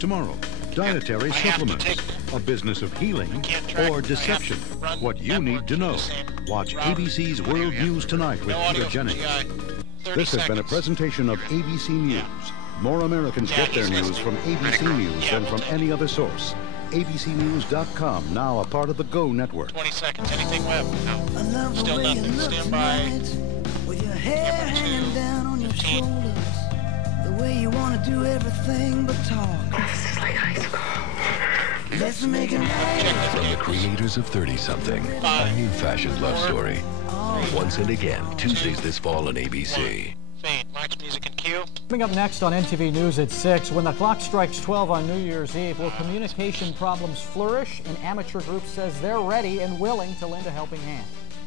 tomorrow. Dietary supplements, a business of healing, or deception. What you need to know. Watch ABC's World News Tonight with Peter Jennings. This has been a presentation of ABC News. More Americans get their news from ABC News than from any other source. ABCnews.com, now a part of the Go Network. 20 seconds. Anything web? No. Still nothing. Stand by. With your hair hanging down on your shoulders. The way you want to do everything but talk. This is like high school. Let's make it right. From the creators of 30-something, a new fashioned love story. Once and Again, Tuesdays this fall on ABC. Fade. Mike's music and cue. Coming up next on NTV News at 6, when the clock strikes 12 on New Year's Eve, will communication problems flourish? An amateur group says they're ready and willing to lend a helping hand.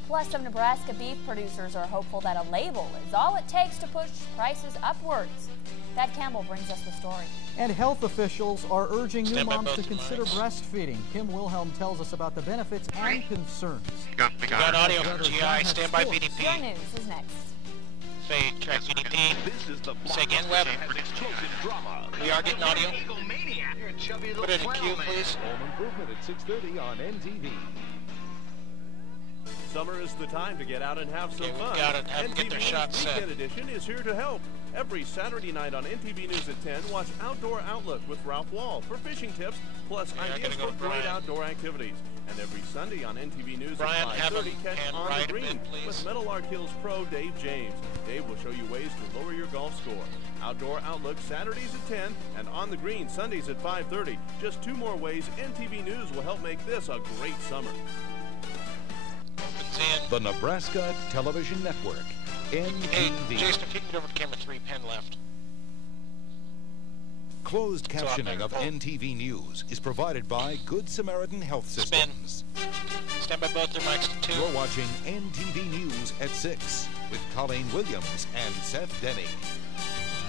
Plus, some Nebraska beef producers are hopeful that a label is all it takes to push prices upwards. Thad Campbell brings us the story. And health officials are urging new moms to consider breastfeeding. Kim Wilhelm tells us about the benefits and concerns. We got audio from GI. Stand by BDP. Your news is next. Fade. Track BDP. Say again, Web. We are getting audio. Put it in queue, please. Home Improvement at 6:30 on NTV. Summer is the time to get out and have some fun. Have them get their shots set. Weekend Edition is here to help. Every Saturday night on NTV News at 10, watch Outdoor Outlook with Ralph Wall for fishing tips, plus ideas for great outdoor activities. And every Sunday on NTV News at 5:30, catch On the Green with Meadowlark Hills pro Dave James. Dave will show you ways to lower your golf score. Outdoor Outlook Saturdays at 10 and On the Green Sundays at 5:30. Just 2 more ways NTV News will help make this a great summer. The Nebraska Television Network, NTV. Hey, Jason, if you can get over to camera 3, pen left. Closed captioning of NTV News is provided by Good Samaritan Health Systems. Stand by both their mics to 2. You're watching NTV News at 6 with Colleen Williams and Seth Denny.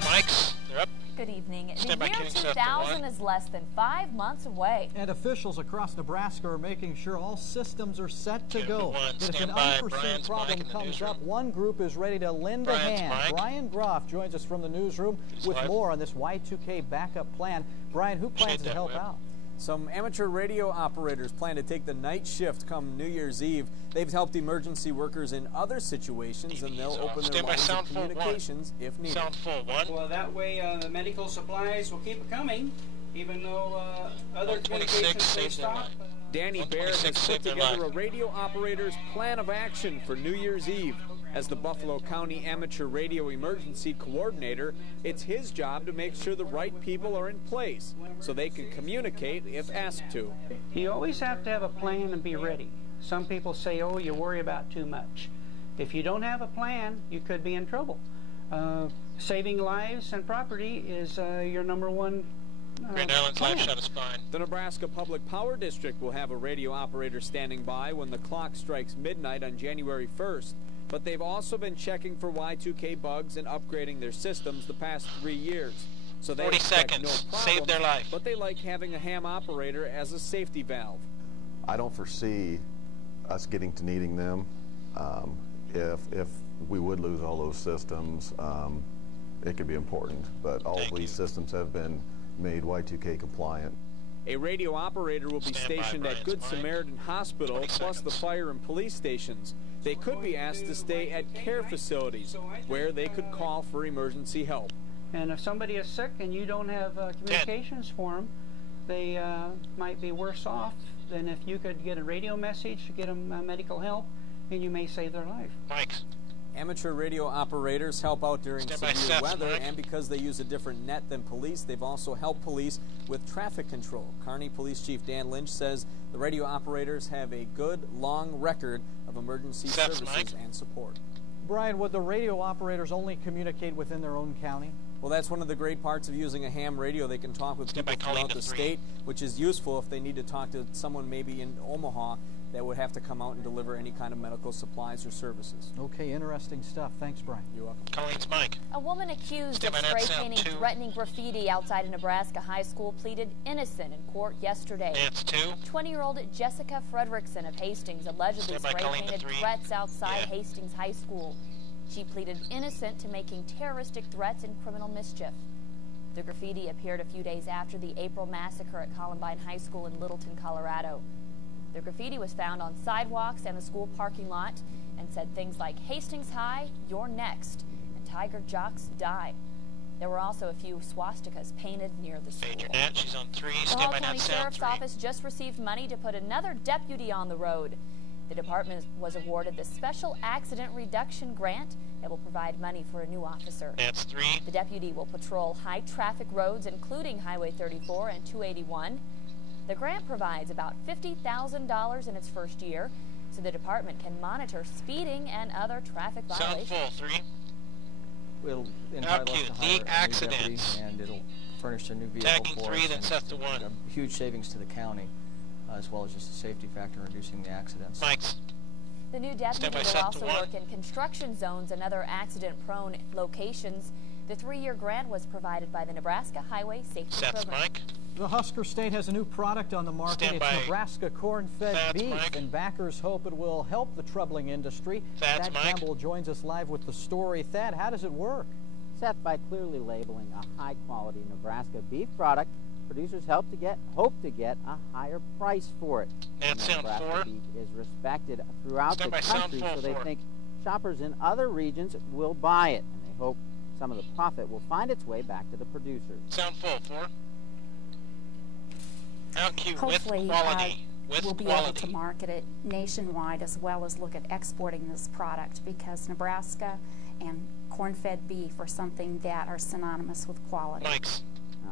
Mics, they're up. Good evening. Stand The year 2000 is less than 5 months away. And officials across Nebraska are making sure all systems are set to go. But if an unforeseen problem comes up, one group is ready to lend a hand. Brian Groff joins us from the newsroom with more on this Y2K backup plan. Brian, who plans to help out? Some amateur radio operators plan to take the night shift come New Year's Eve. They've helped emergency workers in other situations, and they'll open their lines of communications if needed. Sound full, 1. Well, that way the medical supplies will keep it coming, even though other communications may stop. Danny Baird has put together a radio operator's plan of action for New Year's Eve. As the Buffalo County Amateur Radio Emergency Coordinator, it's his job to make sure the right people are in place so they can communicate if asked to. You always have to have a plan and be ready. Some people say, oh, you worry about too much. If you don't have a plan, you could be in trouble. Saving lives and property is your #1 Grand Island's life shot a spine. The Nebraska Public Power District will have a radio operator standing by when the clock strikes midnight on January 1st. But they've also been checking for Y2K bugs and upgrading their systems the past 3 years. So they 40 seconds. No problem, save their life. But they like having a ham operator as a safety valve. I don't foresee us getting to needing them. If we would lose all those systems, it could be important. But all of these systems have been made Y2K compliant. A radio operator will be stationed at Good Samaritan Hospital, plus the fire and police stations. They could be asked to stay at care facilities, where they could call for emergency help. And if somebody is sick and you don't have communications for them, they might be worse off than if you could get a radio message to get them medical help, and you may save their life. Mike's. Amateur radio operators help out during severe weather, and because they use a different net than police, they've also helped police with traffic control. Kearney Police Chief Dan Lynch says the radio operators have a good, long record of emergency services and support. Brian, would the radio operators only communicate within their own county? Well, that's one of the great parts of using a ham radio. They can talk with people throughout the state, which is useful if they need to talk to someone maybe in Omaha that would have to come out and deliver any kind of medical supplies or services. Okay, interesting stuff. Thanks, Brian. You're welcome. Colleen's Mike. A woman accused of spray painting threatening graffiti outside a Nebraska high school pleaded innocent in court yesterday. That's 2. 20-year-old Jessica Fredrickson of Hastings allegedly spray painted threats outside Hastings High School. She pleaded innocent to making terroristic threats and criminal mischief. The graffiti appeared a few days after the April massacre at Columbine High School in Littleton, Colorado. The graffiti was found on sidewalks and the school parking lot and said things like, "Hastings High, you're next," and "Tiger Jocks die." There were also a few swastikas painted near the school. Major Nat, she's on 3. The Hall County Sheriff's Office just received money to put another deputy on the road. The department was awarded the Special Accident Reduction Grant that will provide money for a new officer. That's 3. The deputy will patrol high-traffic roads, including Highway 34 and 281. The grant provides about $50,000 in its first year, so the department can monitor speeding and other traffic violations. Sound full, 3. Will entitle us to hire the a accidents. new deputy, and it'll furnish a new vehicle Tagging for 3, us. then Seth to 1. Huge savings to the county, as well as just a safety factor in reducing the accidents. Mike's. The new deputy will also work in construction zones and other accident-prone locations. The 3-year grant was provided by the Nebraska Highway Safety Seth's Program. Mike. The Husker State has a new product on the market. It's Nebraska corn-fed beef, Mike. and backers hope it will help the troubling industry. Thad Campbell joins us live with the story. Thad, how does it work? Seth, by clearly labeling a high-quality Nebraska beef product, producers hope to get a higher price for it. Nebraska beef is respected throughout the country, so they think shoppers in other regions will buy it, and they hope some of the profit will find its way back to the producers. Sound full, 4. Hopefully, with quality. we'll be able to market it nationwide as well as look at exporting this product, because Nebraska and corn-fed beef are something that are synonymous with quality. Mike's.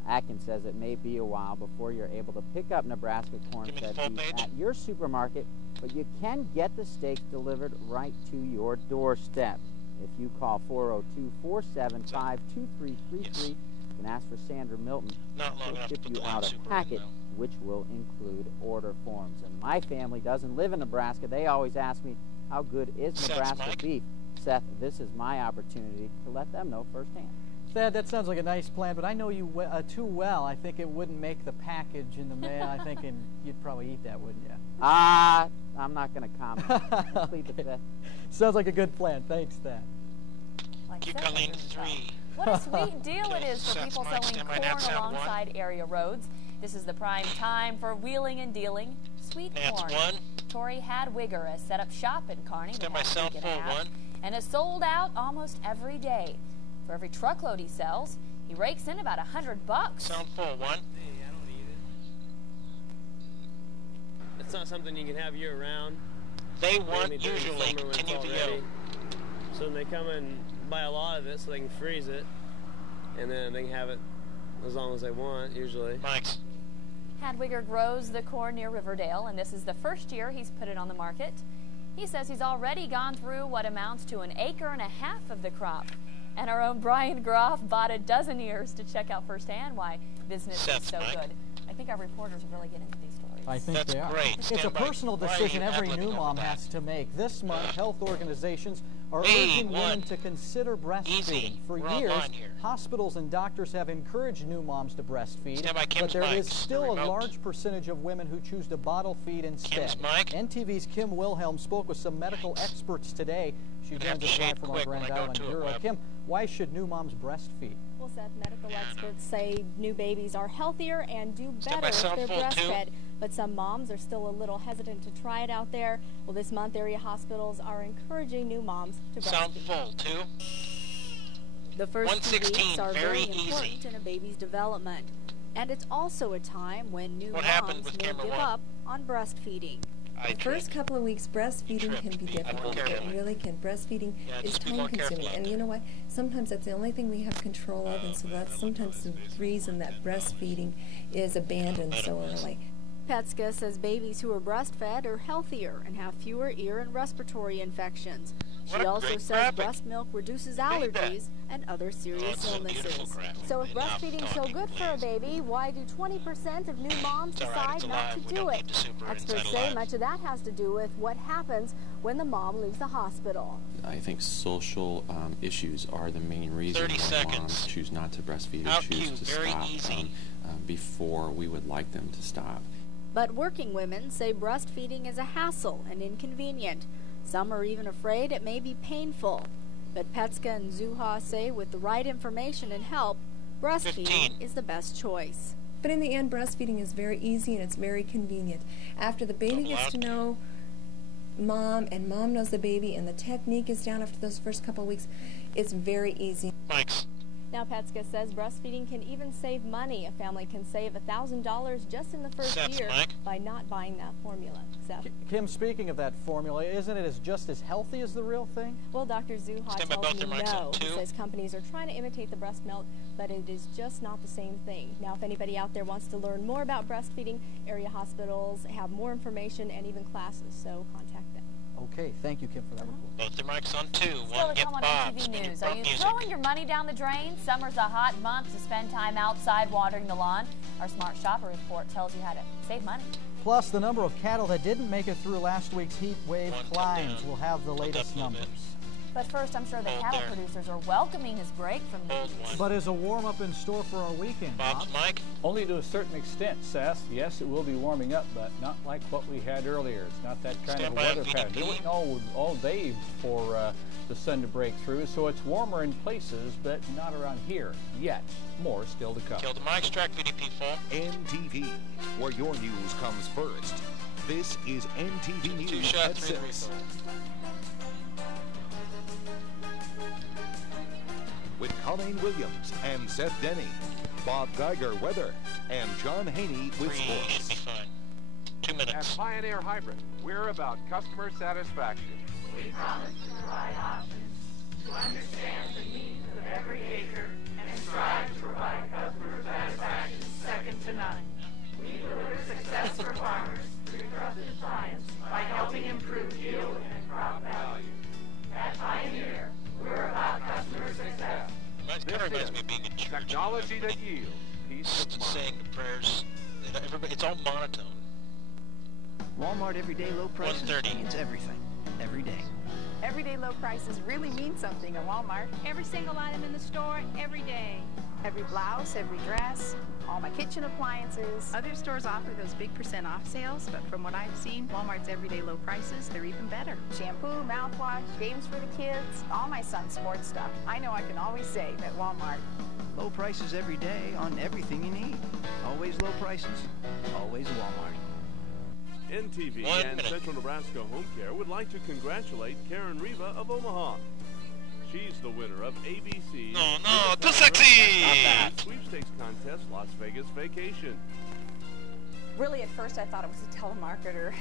Atkins says it may be a while before you're able to pick up Nebraska corn-fed beef at your supermarket, but you can get the steaks delivered right to your doorstep. If you call 402-475-2333, you can ask for Sandra Milton. She'll ship you out a packet, which will include order forms. And my family doesn't live in Nebraska. They always ask me, how good is Nebraska beef? Seth, this is my opportunity to let them know firsthand. Thad, that sounds like a nice plan, but I know you too well. I think it wouldn't make the package in the mail. I think you'd probably eat that, wouldn't you? I'm not going to comment. Okay. Sounds like a good plan. Thanks, Thad. Keep calling 3. What a sweet deal it is for people selling corn alongside area roads. This is the prime time for wheeling and dealing. Sweet corn. 1. Tori Hadwiger has set up shop in Kearney and has sold out almost every day. For every truckload he sells, he rakes in about $100. Sound full, 1. Hey, I don't eat it. It's not something you can have year-round. They want usually continue. So when they come and buy a lot of it so they can freeze it, and then they can have it as long as they want, usually. Mike's. Hadwiger grows the corn near Riverdale, and this is the first year he's put it on the market. He says he's already gone through what amounts to 1.5 acres of the crop. And our own Brian Groff bought a dozen ears to check out firsthand why business is so good. I think our reporters are really getting into these stories. I think they are. Great. It's a personal decision every new mom has to make. This month, health organizations are urging women to consider breastfeeding. For years, hospitals and doctors have encouraged new moms to breastfeed, but there is still a large percentage of women who choose to bottle feed instead. NTV's Kim Wilhelm spoke with some medical experts today. She joins us live from our Grand Island Bureau. Kim, why should new moms breastfeed? Well, Seth, medical experts say new babies are healthier and do better if they're breastfed. But some moms are still a little hesitant to try it out there. Well, this month, area hospitals are encouraging new moms to breastfeed. Sound full, 2. The first 2 weeks are very important in a baby's development. And it's also a time when new moms may give up on breastfeeding. The first couple of weeks, breastfeeding can be difficult. It really can. Breastfeeding is time-consuming. And you know what? Sometimes that's the only thing we have control of, and so that's sometimes the reason that breastfeeding is abandoned so early. Petska says babies who are breastfed are healthier and have fewer ear and respiratory infections. She also says breast milk reduces allergies and other serious illnesses. So if breastfeeding is so good for a baby, why do 20% of new moms decide not to do it? Experts say much of that has to do with what happens when the mom leaves the hospital. I think social issues are the main reason why moms choose not to breastfeed or choose to stop before we would like them to stop. But working women say breastfeeding is a hassle and inconvenient. Some are even afraid it may be painful. But Petska and Zuha say with the right information and help, breastfeeding is the best choice. But in the end, breastfeeding is very easy and it's very convenient. After the baby gets to know mom and mom knows the baby and the technique is down after those first couple of weeks, it's very easy. Thanks. Now, Petska says breastfeeding can even save money. A family can save $1,000 just in the first year by not buying that formula. Seth? Kim, speaking of that formula, isn't it just as healthy as the real thing? Well, Dr. Zuha tells me no. He says companies are trying to imitate the breast milk, but it is just not the same thing. Now, if anybody out there wants to learn more about breastfeeding, area hospitals have more information and even classes, so contact them. Okay, thank you, Kim, for that report. Both your mics on 2. Still to come on NTV News. Are you throwing your money down the drain? Summer's a hot month to spend time outside watering the lawn. Our Smart Shopper report tells you how to save money. Plus, the number of cattle that didn't make it through last week's heat wave climbs. We'll have the latest numbers. But first, I'm sure the cattle producers are welcoming his break from the heat. But is a warm-up in store for our weekend, Bob's mic? Only to a certain extent, Seth. Yes, it will be warming up, but not like what we had earlier. It's not that kind of a weather pattern. It wasn't all day for the sun to break through, so it's warmer in places, but not around here yet. More still to come. Kill the mics, track VDP full. NTV, where your news comes first. This is NTV News at 6. With Colleen Williams and Seth Denny, Bob Geiger weather, and John Haney with sports. Should be fine. 2 minutes. At Pioneer Hybrid, we're about customer satisfaction. We promise to provide options, to understand the needs of every acre, and strive to provide customer satisfaction second to none. We deliver success for farmers through trusted science by helping improve yield and crop value. At Pioneer, we're about customer success. It reminds me of being in church. Technology that yields peace of mind. Saying the prayers. It's all monotone. Walmart everyday low prices means everything, every day. Everyday low prices really mean something at Walmart. Every single item in the store, every day. Every blouse, every dress, all my kitchen appliances. Other stores offer those big % off sales, but from what I've seen, Walmart's everyday low prices, they're even better. Shampoo, mouthwash, games for the kids, all my son's sports stuff. I know I can always save at Walmart. Low prices every day on everything you need. Always low prices, always Walmart. NTV and Central Nebraska Home Care would like to congratulate Karen Riva of Omaha. She's the winner of ABC's No, too sexy! Sweepstakes contest, Las Vegas Vacation. Really, at first I thought it was a telemarketer.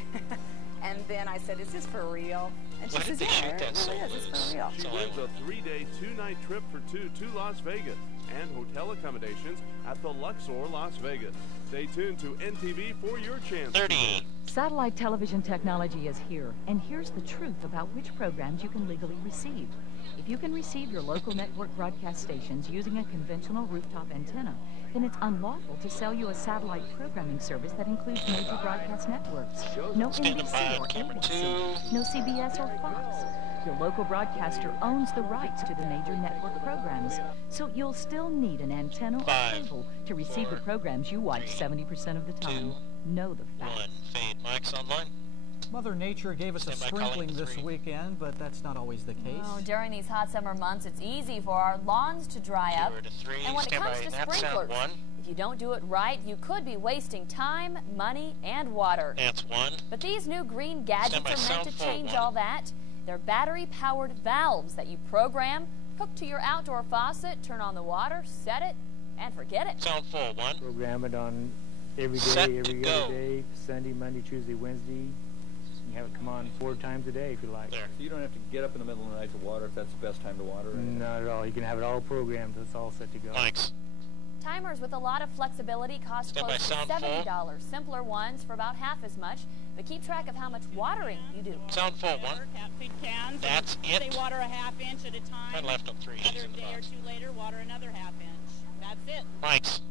And then I said, is this for real? And she says, yeah, it really is, it's for real. She wins a 3-day, 2-night trip for 2 to Las Vegas and hotel accommodations at the Luxor, Las Vegas. Stay tuned to NTV for your chance. 30. Satellite television technology is here, and here's the truth about which programs you can legally receive. If you can receive your local network broadcast stations using a conventional rooftop antenna, then it's unlawful to sell you a satellite programming service that includes major broadcast networks. No NBC or ABC, no CBS or Fox. Your local broadcaster owns the rights to the major network programs, so you'll still need an antenna or cable to receive the programs you watch 70% of the time. Know the facts. Fade mics online. Mother Nature gave us a sprinkling this weekend, but that's not always the case. Oh, during these hot summer months, it's easy for our lawns to dry up. And when it comes to sprinklers, if you don't do it right, you could be wasting time, money, and water. That's 1. But these new green gadgets are meant to change all that. They're battery-powered valves that you program, hook to your outdoor faucet, turn on the water, set it, and forget it. Sound full, 1. Program it on every day, every other day, Sunday, Monday, Tuesday, Wednesday. You have it come on 4 times a day if you like. So you don't have to get up in the middle of the night to water if that's the best time to water? Not at all. You can have it all programmed. It's all set to go. Thanks. Timers with a lot of flexibility cost close to $70. Simpler ones for about half as much, but keep track of how much watering you do. Sound full, 1. That's it. They water a half-inch at a time. I left up 3. Another day or 2 later, water another half-inch. That's it. Mics.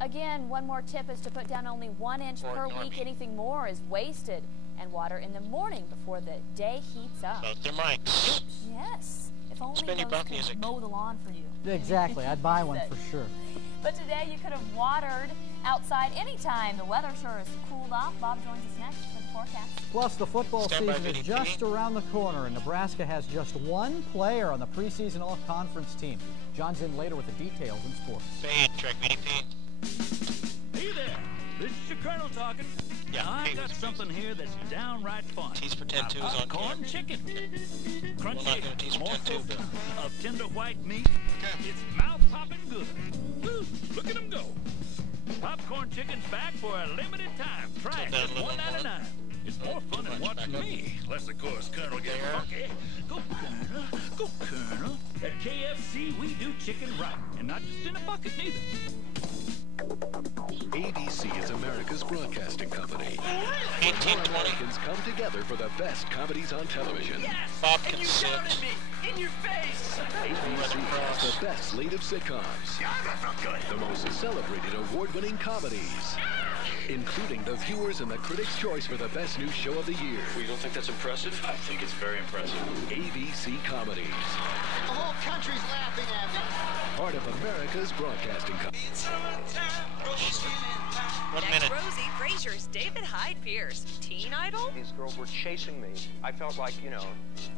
Again, one more tip is to put down only 1 inch per week. Anything more is wasted. And water in the morning before the day heats up. Both their mics. Yes. If only those could mow the lawn for you. Exactly. I'd buy one for sure. But today you could have watered outside anytime. The weather sure has cooled off. Bob joins us next for the forecast. Plus, the football season is just around the corner, and Nebraska has just 1 player on the preseason all-conference team. John's in later with the details in sports. Fade, track BDP. Hey there, this is your Colonel talking. Yeah, I got something here that's downright fun. Tease for 10-2 is on corn chicken. Crunchy morsel of tender white meat. It's mouth-popping good. Woo, look at them go. Popcorn chicken's back for a limited time. Try it at $1.99. It's more fun than watching me. Unless, of course, Colonel gets funky. Go, Colonel. Go, Colonel. At KFC, we do chicken right. And not just in a bucket, neither. ABC is America's broadcasting company. 1820. Americans come together for the best comedies on television. Yes! Bob and you shouted me! In your face! ABC has the best slate of sitcoms. Yeah, that felt good. The most celebrated award-winning comedies. Including the viewers and the critics' choice for the best new show of the year. Well, you don't think that's impressive? I think it's very impressive. ABC Comedies. The whole country's laughing at me. Part of America's broadcasting company. 1 minute. Rosie Frazier's David Hyde Pierce, teen idol? These girls were chasing me. I felt like, you know,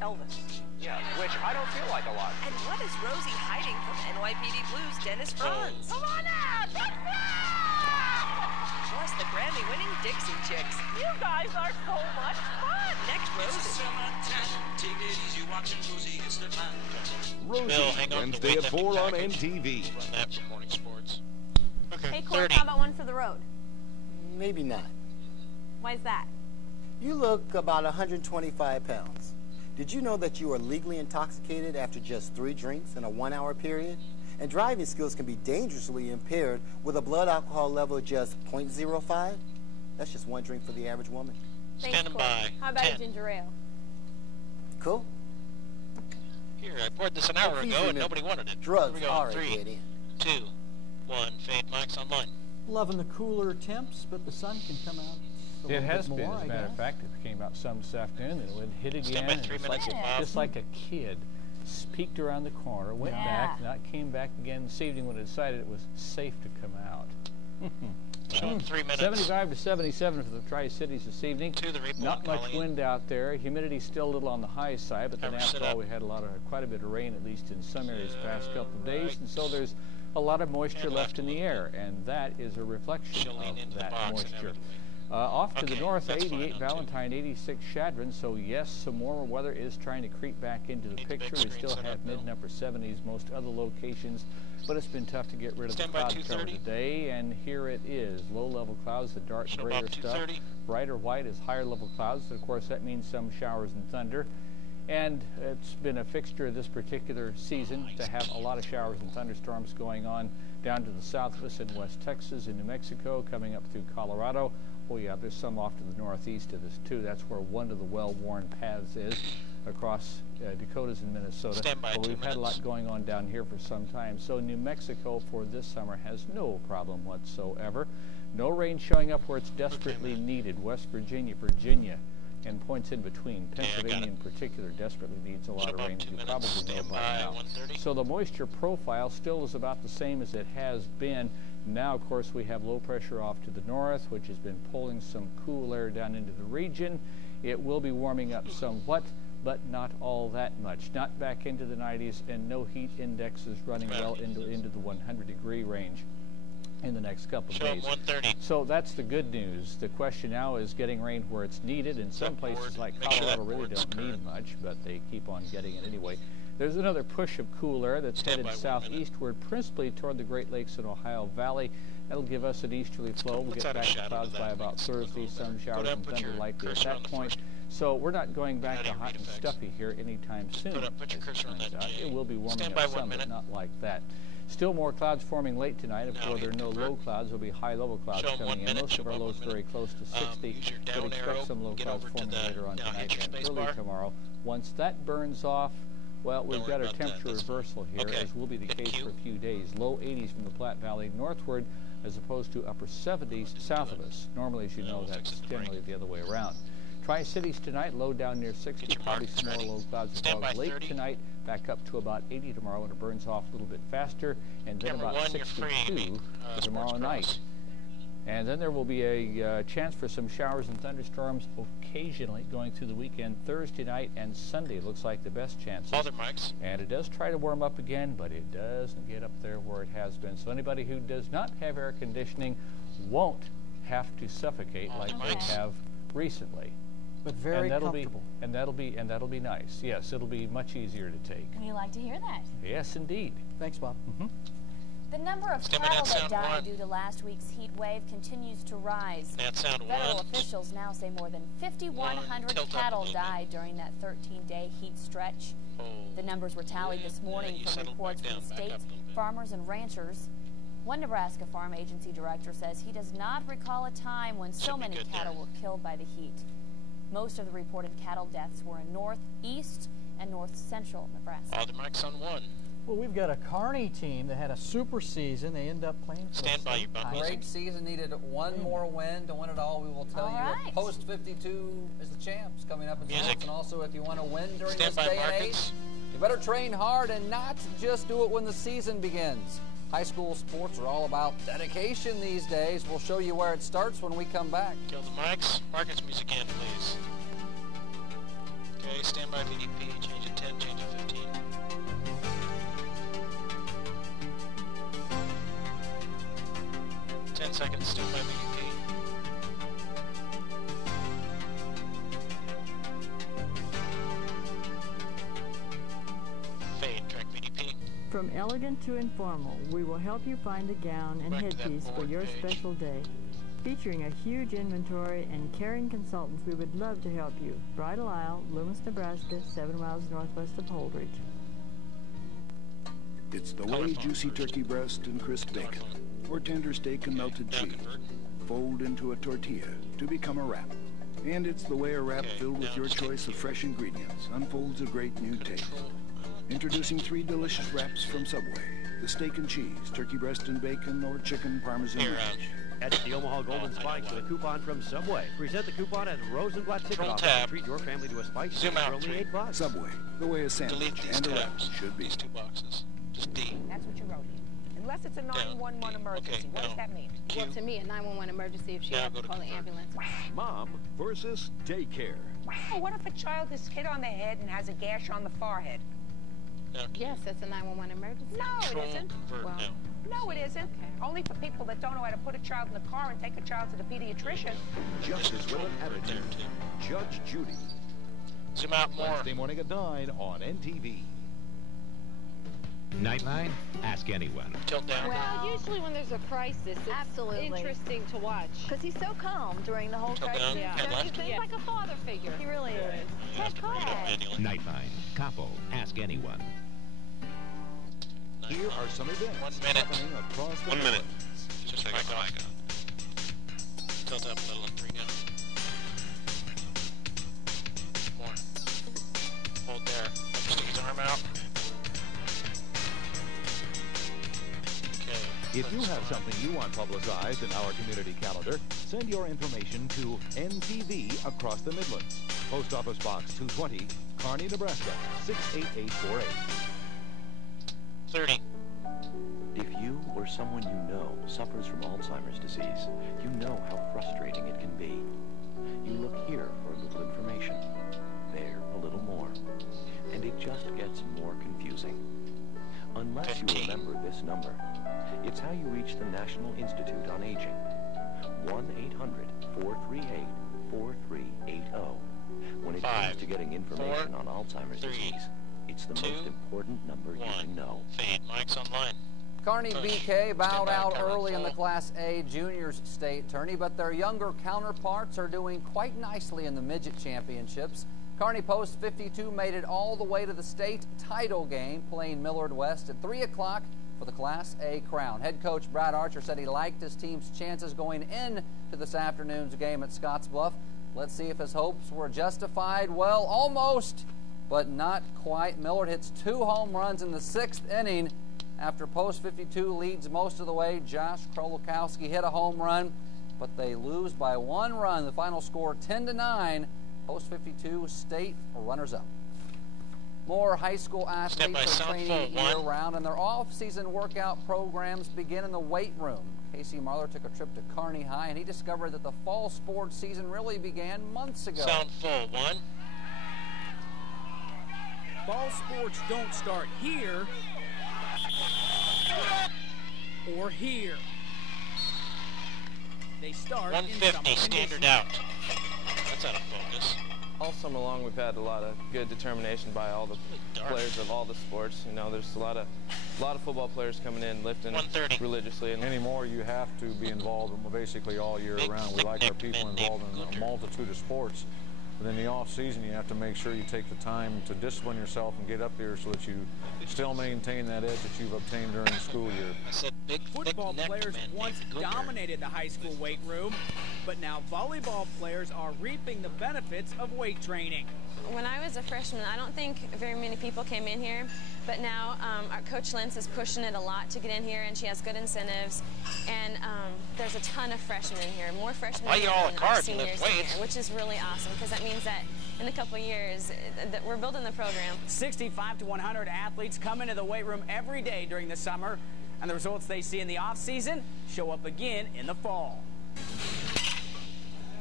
Elvis. Yeah, which I don't feel like a lot. And what is Rosie hiding from NYPD Blues' Dennis Franz? Come on out! Plus the Grammy-winning Dixie Chicks. You guys are so much fun! Next, Rosie. Rosie, Bill, hang on Wednesday at 4 on NTV. Run that for morning sports. Okay, Hey, Court, 30. how about one for the road? Maybe not. Why is that? You look about 125 pounds. Did you know that you are legally intoxicated after just 3 drinks in a 1-hour period? And driving skills can be dangerously impaired with a blood alcohol level of just 0.05? That's just 1 drink for the average woman. Thanks, Standing Court. by. How about 10. a ginger ale? Cool. Here, I poured this an hour ago and nobody wanted it. Drugs Here we go. are 3, good in. 2, 1. Fade. Mike's online. Loving the cooler temps, but the sun can come out a It little has bit been, more, as a I matter of guess. fact. It came out some this afternoon, and it would hit again, Stand by and 3 it's minutes. just like a kid. Peeked around the corner, went back, came back again this evening when it decided it was safe to come out. Showing 3 minutes. 75 to 77 for the Tri-Cities this evening. To the replay, Not much Colleen. wind out there. Humidity still a little on the high side, but then Ever sit after all, up. we had quite a bit of rain, at least in some areas, the past couple of days, and so there's a lot of moisture And left in the air, and that is a reflection She'll lean into of the that box moisture. inevitably. Off to the Okay, north, that's 88 fine on Valentine, 86 Chadron, so yes, some warmer weather is trying to creep back into the Need the picture. big We still screen set have up, mid Bill. and upper 70s most other locations, but it's been tough to get rid of Stand the by cloud cover 230. today, and here it is. Low-level clouds, the dark Show grayer Bob stuff. 230. Brighter white is higher-level clouds, and of course that means some showers and thunder. And it's been a fixture this particular season to have a lot of showers and thunderstorms going on down to the south of us in West Texas, in New Mexico, coming up through Colorado. Oh yeah, there's some off to the northeast of this too. That's where one of the well-worn paths is across Dakotas and Minnesota. Stand by But 2 we've had a lot minutes. going on down here for some time. So New Mexico for this summer has no problem whatsoever. No rain showing up where it's desperately needed. West Virginia, and points in between. Pennsylvania in particular desperately needs a lot of rain, as you probably know by now. So the moisture profile still is about the same as it has been. Now, of course, we have low pressure off to the north, which has been pulling some cool air down into the region. It will be warming up somewhat, but not all that much. Not back into the 90s, and no heat indexes running well into the 100-degree range in the next couple of Show 'em days. 130. So that's the good news. The question now is getting rain where it's needed. In some places like Make sure that Colorado really board's don't need current. much, but they keep on getting it anyway. There's another push of cool air that's Stand headed by 1 southeastward, principally toward the Great Lakes and Ohio Valley. That'll give us an easterly flow. We'll Let's get add a back to shadow clouds to by that. about Thursday. Some showers down, and put thunder your likely at cursor on that the point. first. So we're not going back Adding to hot read and effects. stuffy here anytime soon. Put your as cursor on turns that out. J. It will be warming Stand up by 1 some, but minute. not like that. Still more clouds forming late tonight. Of Now course, there are hit no convert. low clouds. There'll be high-level clouds Show 'em 1 coming in. minute, Most show of our Bob 1 lows very minute. close to 60. Use your But down expect arrow, some low get clouds over to forming the, later on now tonight hit your and space early bar. tomorrow. Once that burns off, well, we've Don't got worry a about that. temperature That's fine. reversal here, Okay. as will be the Hit case Q. for a few days. Low 80s from the Platte Valley northward, as opposed to upper 70s south of us. Normally, as you know, that's generally the other way around. Tri-Cities tonight, low down near 60, probably some more low clouds Stand by above late 30. tonight, back up to about 80 tomorrow, and it burns off a little bit faster, and then Camera about 1, you're 62 free. for tomorrow Sports night. Cross. And then there will be a chance for some showers and thunderstorms occasionally going through the weekend. Thursday night and Sunday looks like the best chances. Other mics. And it does try to warm up again, but it doesn't get up there where it has been. So anybody who does not have air conditioning won't have to suffocate like they have recently. But very comfortable. And that'll be nice. Yes, it'll be much easier to take. We like to hear that. Yes, indeed. Thanks, Bob. The number of cattle that died due to last week's heat wave continues to rise. Federal officials now say more than 5,100 cattle died during that 13-day heat stretch. The numbers were tallied this morning from reports from states, farmers, and ranchers. One Nebraska farm agency director says he does not recall a time when so many cattle were killed by the heat. Most of the reported cattle deaths were in northeast and north central Nebraska. All the mics on one. Well, we've got a Kearney team that had a super season. They end up playing for Stand by, you buckles. Great season, needed one more win to win it all. We will tell you post 52 is the champs coming up in sports. And also, if you want to win during this day and age, you better train hard and not just do it when the season begins. High school sports are all about dedication these days. We'll show you where it starts when we come back. Kill the mics. Marcus music in, please. Okay, stand by VDP. Change it 10, change it 15. Seconds, stand by VDP. Fade, track VDP. From elegant to informal, we will help you find a gown and headpiece for your special day. Featuring a huge inventory and caring consultants, we would love to help you. Bridal Isle, Loomis, Nebraska, 7 miles northwest of Holdridge. It's the way juicy turkey breast and crisp bacon, or tender steak and melted cheese, fold into a tortilla to become a wrap. And it's the way a wrap filled with your choice of fresh ingredients unfolds a great new taste. Introducing 3 delicious wraps from Subway: the steak and cheese, turkey breast and bacon, or chicken parmesan ranch. Head to the Omaha Golden Spikes with a coupon from Subway. Present the coupon at Rosenblatt Ticket Office and treat your family to a spice for only $8. Subway, the way a sandwich and a wrap should be. These 2 boxes. Just D. That's what you wrote here. Unless it's a 911 emergency. What does that mean? Well, to me, a 911 emergency if she has to call the ambulance. Mom versus daycare. Oh, what if a child is hit on the head and has a gash on the forehead? Yes, that's a 911 emergency. No, it isn't. Well, no, it isn't. Only for people that don't know how to put a child in the car and take a child to the pediatrician. Justice with an attitude. Judge Judy. Zoom out more. Wednesday morning at 9 on NTV. Nightline? Ask anyone. Tilt down. Well, usually when there's a crisis, it's interesting to watch. Because he's so calm during the whole crisis. Yeah. Don't you think? Like a father figure. He really is. Ted Nightline. Capo. Ask anyone. Here are some events 1 minute. happening across the 1 minute. Just take the mic on. Tilt up a little and bring it. More. Hold there. Stick his arm out. If you have something you want publicized in our community calendar, send your information to NTV across the Midlands. Post Office Box 220, Kearney, Nebraska, 68848. 30. If you or someone you know suffers from Alzheimer's disease, you know how frustrating it can be. You look here for a little information, there a little more, and it just gets more confusing. Unless you remember this number, it's how you reach the National Institute on Aging. 1-800-438-4380. When it comes to getting information on Alzheimer's disease, it's the most important number you can know. Fade. Mike's online. Kearney BK bowed out early in the Class A Juniors State Tourney, but their younger counterparts are doing quite nicely in the Midget Championships. Kearney Post 52 made it all the way to the state title game, playing Millard West at 3 o'clock for the Class A crown. Head coach Brad Archer said he liked his team's chances going into this afternoon's game at Scottsbluff. Let's see if his hopes were justified. Well, almost, but not quite. Millard hits 2 home runs in the 6th inning. After Post 52 leads most of the way, Josh Krolakowski hit a home run, but they lose by 1 run. The final score 10-9. Post 52 state runners-up. More high school athletes are training year-round, and their off-season workout programs begin in the weight room. Casey Marler took a trip to Kearney High, and he discovered that the fall sports season really began months ago. Sound full, 1. Fall sports don't start here or here. They start 150 standard out. That's out of focus. All summer long, we've had a lot of good determination by all the players of all the sports. You know, there's a lot of football players coming in, lifting religiously. And anymore, you have to be involved basically all year round. We like our people involved in a multitude of sports. But in the off season, you have to make sure you take the time to discipline yourself and get up there so that you still maintain that edge that you've obtained during the school year. I said football players once dominated the high school weight room, but now volleyball players are reaping the benefits of weight training. When I was a freshman, I don't think very many people came in here, but now our Coach Lentz is pushing it a lot to get in here, and she has good incentives, and there's a ton of freshmen in here, more freshmen than seniors in here, which is really awesome, because that means that in a couple years that we're building the program. 65 to 100 athletes come into the weight room every day during the summer, and the results they see in the off-season show up again in the fall.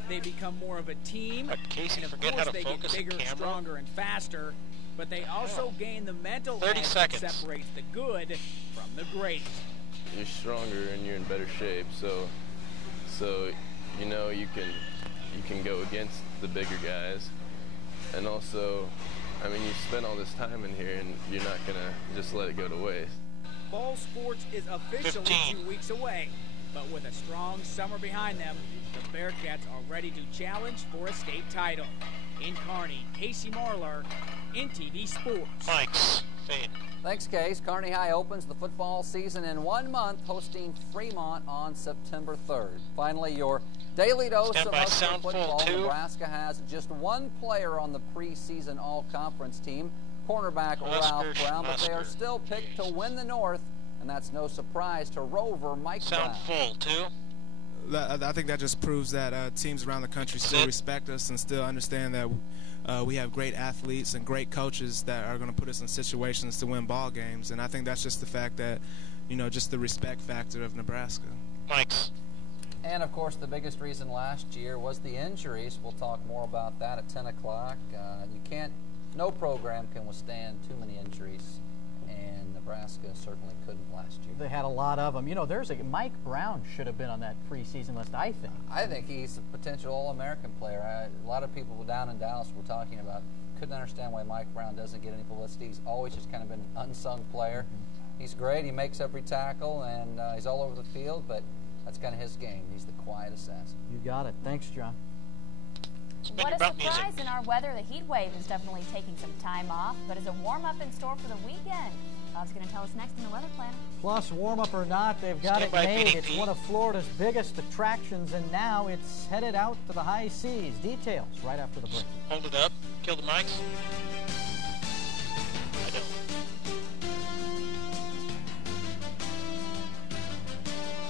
They become more of a team, and of course they get bigger, stronger, and faster, but they also gain the mental edge that separates the good from the great. You're stronger and you're in better shape, so you know you can go against the bigger guys, and also, I mean, you spent all this time in here and you're not gonna just let it go to waste. Fall sports is officially 2 weeks away, but with a strong summer behind them, the Bearcats are ready to challenge for a state title. In Kearney, Casey Marler, NTV Sports. Mike's fade. Thanks, Case. Kearney High opens the football season in 1 month, hosting Fremont on September 3rd. Finally, your daily dose of football. Nebraska has just 1 player on the preseason all-conference team, cornerback Ralph Brown, but they are still picked to win the North, and that's no surprise to Rover Mike Brown. Sound full, 2. I think that just proves that teams around the country still respect us and still understand that we have great athletes and great coaches that are going to put us in situations to win ball games. And I think that's just the fact that, you know, just the respect factor of Nebraska. Mike's. And, of course, the biggest reason last year was the injuries. We'll talk more about that at 10 o'clock. No program can withstand too many injuries, and Nebraska certainly couldn't last year. They had a lot of them. You know, Mike Brown should have been on that preseason list, I think. I think he's a potential All-American player. A lot of people down in Dallas were talking about, couldn't understand why Mike Brown doesn't get any publicity. He's always just kind of been an unsung player. He's great. He makes every tackle, and he's all over the field, but that's kind of his game. He's the quiet assassin. You got it. Thanks, John. What a surprise in our weather. The heat wave is definitely taking some time off, but is a warm-up in store for the weekend? Bob's going to tell us next in the Weather Planner. Plus, warm-up or not, they've got it made. It's one of Florida's biggest attractions, and now it's headed out to the high seas. Details right after the break. Hold it up. Kill the mics. I don't.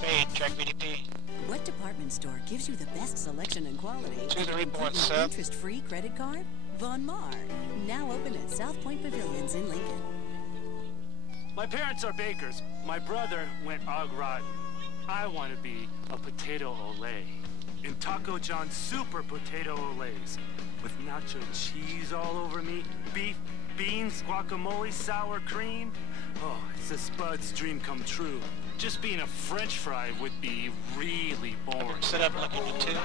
Fade. Track VDP. What department store gives you the best selection and quality? Interest-free credit card? Von Maur. Now open at South Point Pavilions in Lincoln. My parents are bakers. My brother went au gratin. I want to be a potato olay. In Taco John's super potato olays. With nacho cheese all over me, beef, beans, guacamole, sour cream. Oh, it's a Spud's dream come true. Just being a French fry would be really boring. Set up looking at 2.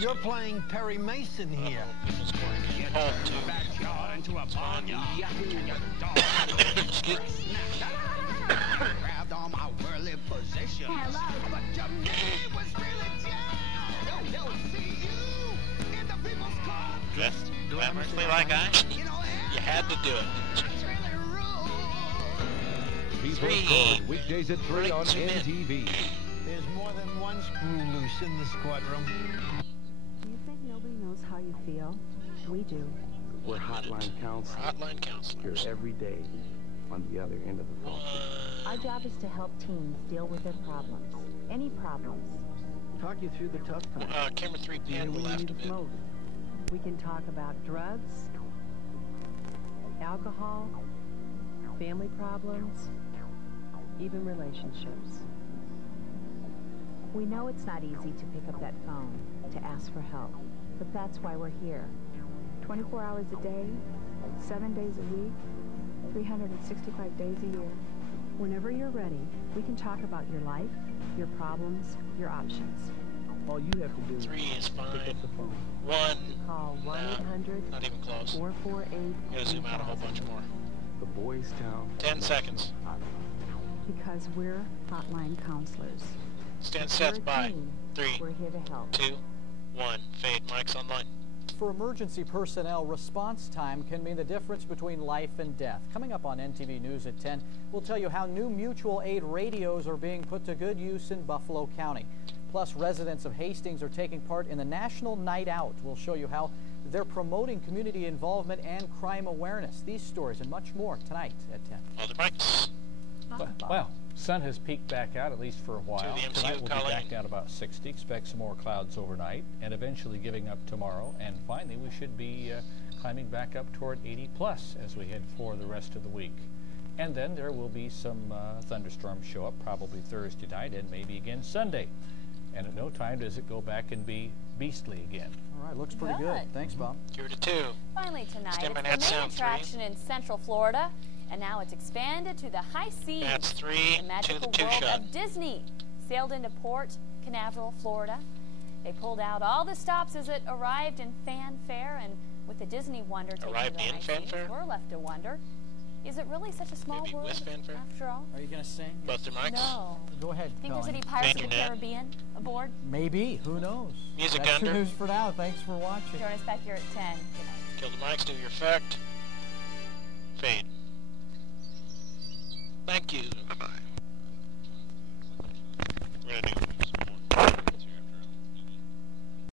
You're playing Perry Mason here. Grabbed all my worldly possessions. But your name was really John. Yo, see you in the people's call. Dressed glamorously like I. You had to do it. People weekdays at 3 on NTV. There's more than one screw loose in this courtroom. Do you think nobody knows how you feel? We do. We're hotline counselors. Hotline counselors. Here every day on the other end of the phone. Our job is to help teens deal with their problems. Any problems. talk you through the tough times. Camera 3 pan will have to be. We can talk about drugs, alcohol, family problems, even relationships. We know it's not easy to pick up that phone to ask for help, but that's why we're here. 24 hours a day, 7 days a week, 365 days a year. Whenever you're ready, we can talk about your life, your problems, your options. All you have to do 3 is fine. Pick up the phone. 1. Call 1-800. Not even close. 448. Gotta zoom out a whole bunch more. The Boys Town. 10 seconds. Because we're hotline counselors. Stand set by 3, we're here to help. 2, 1. Fade. Mike's online. For emergency personnel, response time can mean the difference between life and death. Coming up on NTV News at 10, we'll tell you how new mutual aid radios are being put to good use in Buffalo County. Plus, residents of Hastings are taking part in the National Night Out. We'll show you how they're promoting community involvement and crime awareness. These stories and much more tonight at 10. Other Mike's. Well, sun has peaked back out, at least for a while. Tonight we'll be back down about 60. Expect some more clouds overnight, and eventually giving up tomorrow. And finally, we should be climbing back up toward 80 plus as we head for the rest of the week. And then there will be some thunderstorms show up, probably Thursday night and maybe again Sunday. And at no time does it go back and be beastly again. All right, looks pretty good. Thanks, Bob. 0 to 2. Finally tonight, it's the main attraction in Central Florida. And now it's expanded to the high seas. That's 3 the magical to the 2 world shot. of Disney. Sailed into Port Canaveral, Florida. They pulled out all the stops as it arrived in fanfare, and with the Disney wonder taking the high seas, we're left to wonder, is it really such a small world after all? Are you going to sing? Buster Mike's. No. Go ahead, Think Colleen. there's any Pirates of the Caribbean aboard? Maybe. Who knows? Music That's under. the news for now. Thanks for watching. Join us back here at 10. Good night. Kill the Mike's, do your effect. Fade. Thank you. Bye-bye. We're going to do